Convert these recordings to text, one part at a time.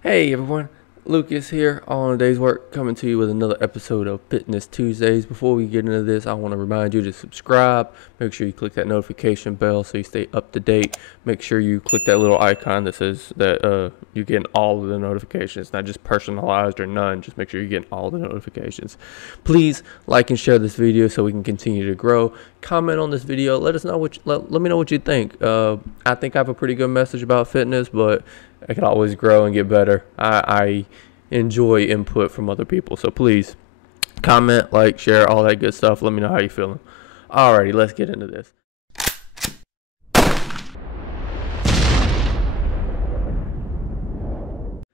Hey everyone, Lucas here on a day's work, coming to you with another episode of Fitness Tuesdays. Before we get into this, I want to remind you to subscribe. Make sure you click that notification bell so you stay up to date. Make sure you click that little icon that says that you're getting all of the notifications, not just personalized or none. Just make sure you're getting all the notifications. Please like and share this video so we can continue to grow. Comment on this video. Let us know let me know what you think. I think I have a pretty good message about fitness, but I can always grow and get better. I enjoy input from other people. So please comment, like, share, all that good stuff. Let me know how you're feeling. Alrighty, let's get into this.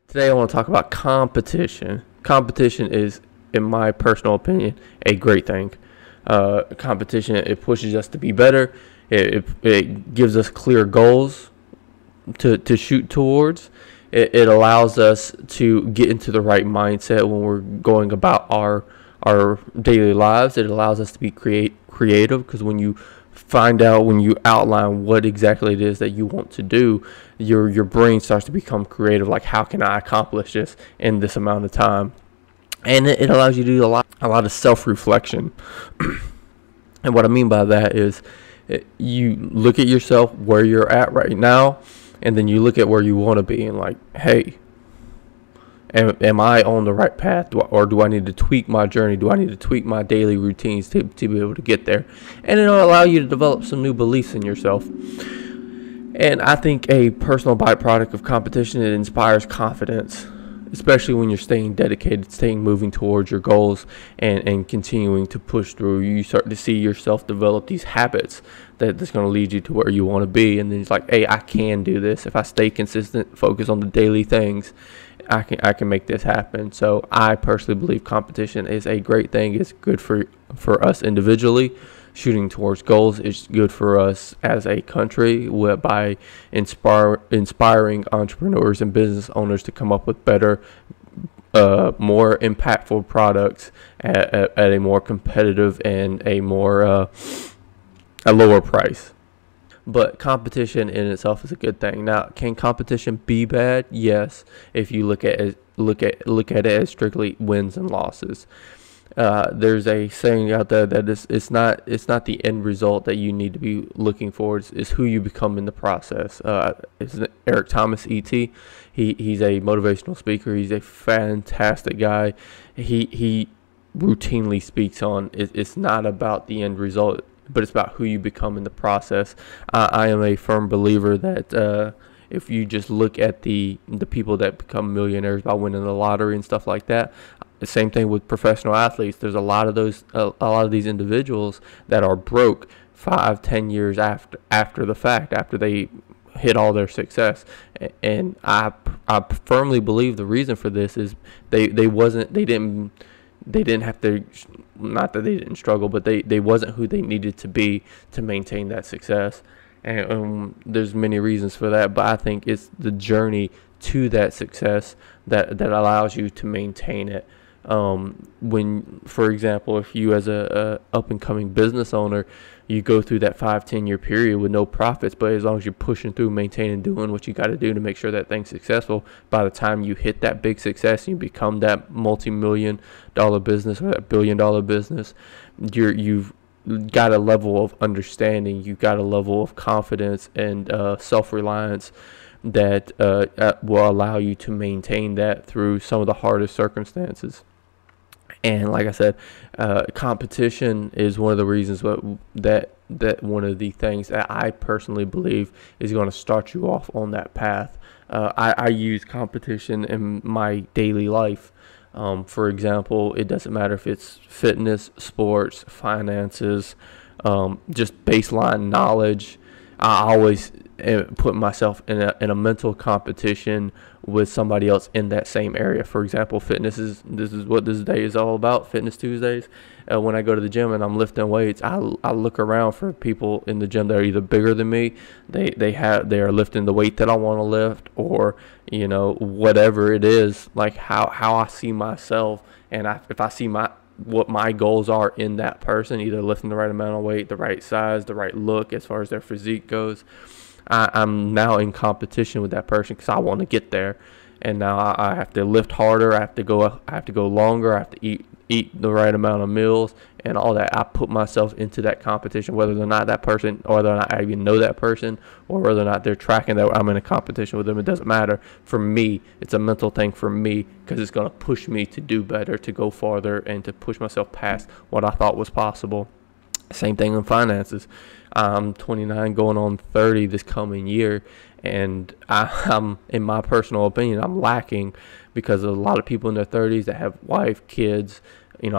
Today I want to talk about competition. Competition is, in my personal opinion, a great thing. Competition, it pushes us to be better. It gives us clear goals to shoot towards. It allows us to get into the right mindset when we're going about our daily lives. It allows us to be creative, because when you outline what exactly it is that you want to do, your brain starts to become creative. Like, how can I accomplish this in this amount of time? And it allows you to do a lot of self-reflection. And what I mean by that is, you look at yourself where you're at right now, and then you look at where you want to be, and like, hey, am I on the right path? Or do I need to tweak my journey? Do I need to tweak my daily routines to be able to get there? And it'll allow you to develop some new beliefs in yourself. And I think a personal byproduct of competition, it inspires confidence, especially when you're staying dedicated, moving towards your goals, and continuing to push through. You start to see yourself develop these habits that's going to lead you to where you want to be. And then it's like, hey, I can do this. If I stay consistent, focus on the daily things, I can make this happen. So I personally believe competition is a great thing. It's good for us individually. Shooting towards goals is good for us as a country, by inspiring entrepreneurs and business owners to come up with better, more impactful products at a more competitive and a lower price. But competition in itself is a good thing. Now, can competition be bad? Yes, if you look at it as strictly wins and losses. There's a saying out there that it's not the end result that you need to be looking for. It's who you become in the process. It's Eric Thomas, E.T. He's a motivational speaker. He's a fantastic guy. He routinely speaks on it's not about the end result, but it's about who you become in the process. I am a firm believer that if you just look at the people that become millionaires by winning the lottery and stuff like that, the same thing with professional athletes. There's a lot of these individuals that are broke 5-10 years after the fact, after they hit all their success. And I firmly believe the reason for this is they didn't have to, not that they didn't struggle, but they wasn't who they needed to be to maintain that success. And there's many reasons for that, but I think it's the journey to that success that allows you to maintain it. When, for example, if you as a up and coming business owner, you go through that 5-10 year period with no profits, but as long as you're pushing through, maintaining, doing what you got to do to make sure that thing's successful, by the time you hit that big success, you become that multi-million-dollar business or that billion-dollar business, you've got a level of understanding, you've got a level of confidence and self-reliance that will allow you to maintain that through some of the hardest circumstances. And like I said, competition is one of the reasons that one of the things that I personally believe is going to start you off on that path. I use competition in my daily life. For example, it doesn't matter if it's fitness, sports, finances, just baseline knowledge. I always put myself in a mental competition with somebody else in that same area. For example, this is what this day is all about, Fitness Tuesdays. When I go to the gym and I'm lifting weights, I look around for people in the gym that are either bigger than me, they are lifting the weight that I want to lift, or whatever it is, like how I see myself, and if I see what my goals are in that person, either lifting the right amount of weight, the right size, the right look as far as their physique goes, I'm now in competition with that person because I want to get there. and now I have to lift harder. I have to go longer. I have to eat the right amount of meals and all that. I put myself into that competition, whether or not that person, or whether or not I even know that person, or whether or not they're tracking that I'm in a competition with them. It doesn't matter. For me, it's a mental thing for me, because it's going to push me to do better, to go farther, and to push myself past what I thought was possible. Same thing in finances. I'm 29 going on 30 this coming year, and I'm, in my personal opinion, I'm lacking, because of a lot of people in their 30s that have wife, kids,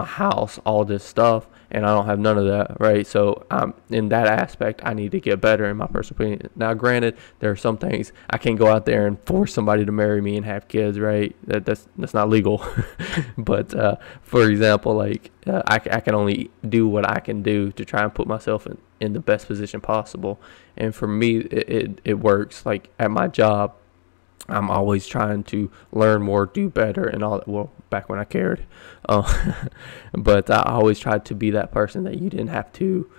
house, all this stuff, and I don't have none of that, right? So in that aspect, I need to get better, in my personal opinion. Now, granted, there are some things I can't go out there and force somebody to marry me and have kids, right? That's not legal. But for example, like I can only do what I can do to try and put myself in the best position possible. And for me, it works. Like at my job, I'm always trying to learn more, do better, and all that. Well, back when I cared, but I always tried to be that person that you didn't have to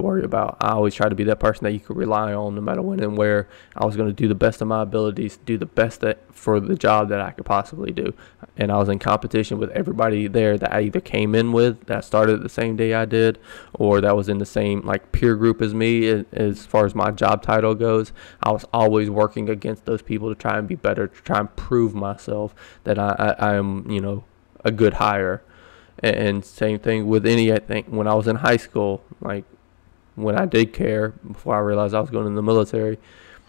worry about. I always tried to be that person that you could rely on, no matter when and where. I was going to do the best of my abilities, do the best for the job that I could possibly do. And I was in competition with everybody there that I either came in with, that started the same day I did, or that was in the same like peer group as me. As far as my job title goes, I was always working against those people to try and be better, to try and prove myself that I am, a good hire. And same thing with I think when I was in high school, like when I did care, before I realized I was going in the military,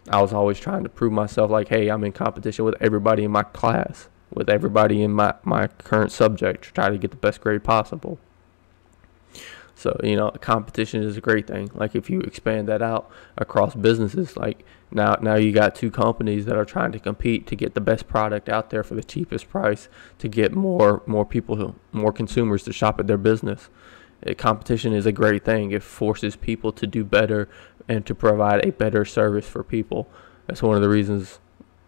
I was always trying to prove myself, like, hey, I'm in competition with everybody in my class, with everybody in my current subject, to try to get the best grade possible. So, competition is a great thing. Like if you expand that out across businesses, like now you got two companies that are trying to compete to get the best product out there for the cheapest price, to get more people, more consumers to shop at their business. Competition is a great thing. It forces people to do better and to provide a better service for people. That's one of the reasons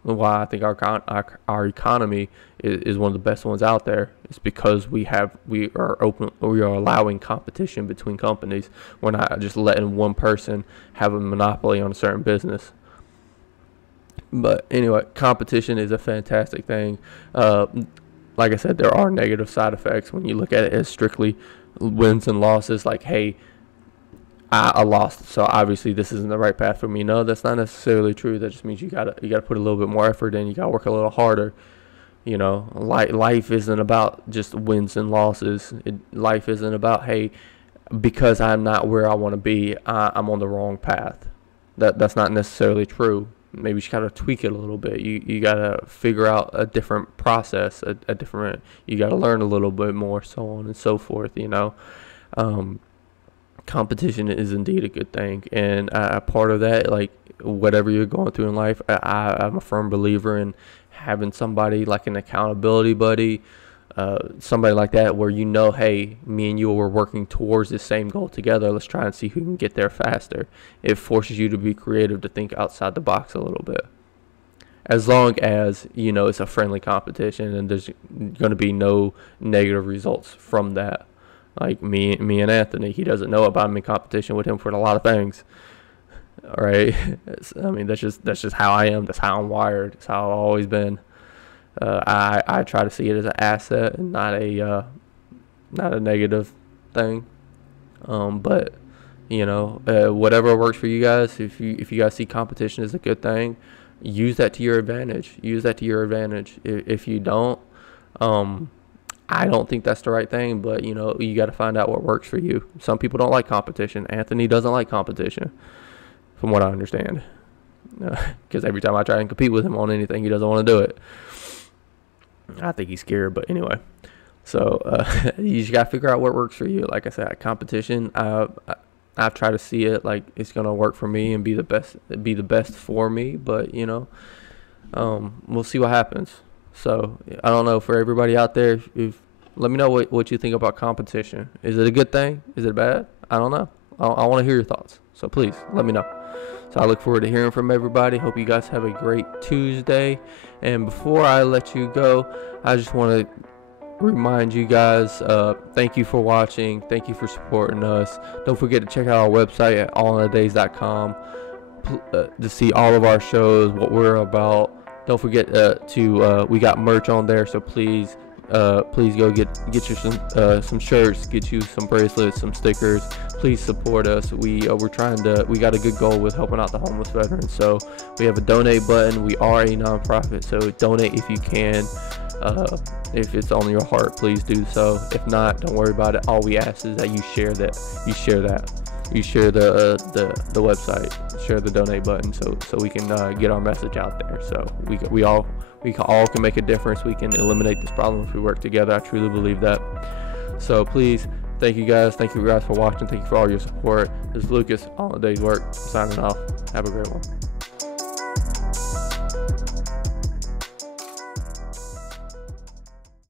why I think our economy is one of the best ones out there. It's because we are allowing competition between companies. We're not just letting one person have a monopoly on a certain business. But anyway, competition is a fantastic thing. Like I said, there are negative side effects when you look at it as strictly wins and losses. Like, hey, I lost, so obviously this isn't the right path for me. No, that's not necessarily true. That just means you gotta put a little bit more effort in. You gotta work a little harder. Life isn't about just wins and losses. Life isn't about, hey, because I'm not where I want to be, I'm on the wrong path. That's not necessarily true. Maybe you just gotta tweak it a little bit. You gotta figure out a different process, a different. You gotta learn a little bit more, so on and so forth. Competition is indeed a good thing, and part of that, like whatever you're going through in life, I'm a firm believer in having somebody like an accountability buddy, somebody like that where hey, me and you are working towards the same goal together. Let's try and see who can get there faster. It forces you to be creative, to think outside the box a little bit. As long as it's a friendly competition and there's going to be no negative results from that. Like me and Anthony, he doesn't know about I'm in competition with him for a lot of things. All right, I mean that's just how I am. That's how I'm wired. That's how I've always been. I try to see it as an asset and not a negative thing. But whatever works for you guys. If you guys see competition as a good thing, use that to your advantage. If you don't, I don't think that's the right thing, but you got to find out what works for you. Some people don't like competition. Anthony doesn't like competition, from what I understand, because every time I try and compete with him on anything, he doesn't want to do it. I think he's scared, but anyway. So you just got to figure out what works for you. Like I said, competition, I've tried to see it like it's gonna work for me and be the best for me, but we'll see what happens. So I don't know, for everybody out there, if let me know what you think about competition. Is it a good thing? Is it bad? I don't know. I want to hear your thoughts. So please let me know. So I look forward to hearing from everybody. Hope you guys have a great Tuesday. And before I let you go, I just want to remind you guys, thank you for watching. Thank you for supporting us. Don't forget to check out our website at allinadays.com to see all of our shows, what we're about, Don't forget we got merch on there, so please go get you some shirts, get you some bracelets, some stickers. Please support us. We got a good goal with helping out the homeless veterans. So we have a donate button. We are a nonprofit, so donate if you can. If it's on your heart, please do so. If not, don't worry about it. All we ask is that you share the website, share the donate button, so we can get our message out there. So we all can make a difference. We can eliminate this problem if we work together. I truly believe that. So please, thank you guys for watching. Thank you for all your support. This is Lucas on A Day's Work, signing off. Have a great one.